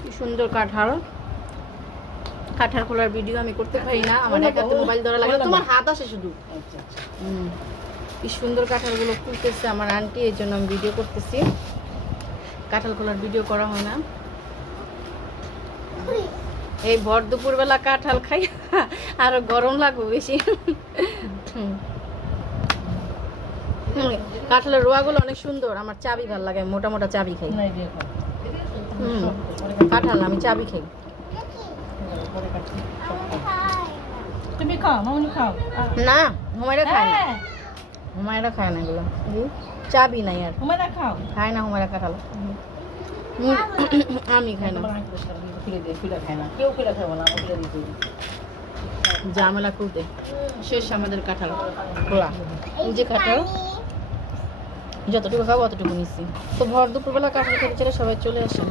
কি সুন্দর কাঁঠাল। কাঁঠাল খোলার ভিডিও আমি করতে পারি না, আমার এক হাতে মোবাইল ধরা লাগে, তোমার হাত আসে শুধু। কি সুন্দর কাঁঠালগুলো খুলতেছে আমার আন্টি, এর জন্য আমি ভিডিও করতেছি। কাঁঠাল খোলার ভিডিও করা হয় না। এই ভর দুপুরবেলা কাঁঠাল খাই আরো গরম লাগবে বেশি। কাঁঠালের রোয়াগুলো অনেক সুন্দর, আমার চাবি ভাল লাগে, মোটা মোটা চাবি খাই। কাঁঠাল আমি চাবি খাই। তুমি খাও, মামনি খাও। না হুমায়রা খায় না, হুমায়রা খায় না এগুলো, চাবি নাই আর। হুমায়রা খাও। খায় না হুমায়রা কাঁঠাল, আমি খাই না। ঝামেলা খুলতে শেষ আমাদের কাঁঠাল খোলা। এই যে কাঁঠাল যতটুকু খাবো অতটুকু নিচ্ছি। তো ভর দুপুরবেলা কাঁঠাল খেতে চলে সবাই চলে আসেন।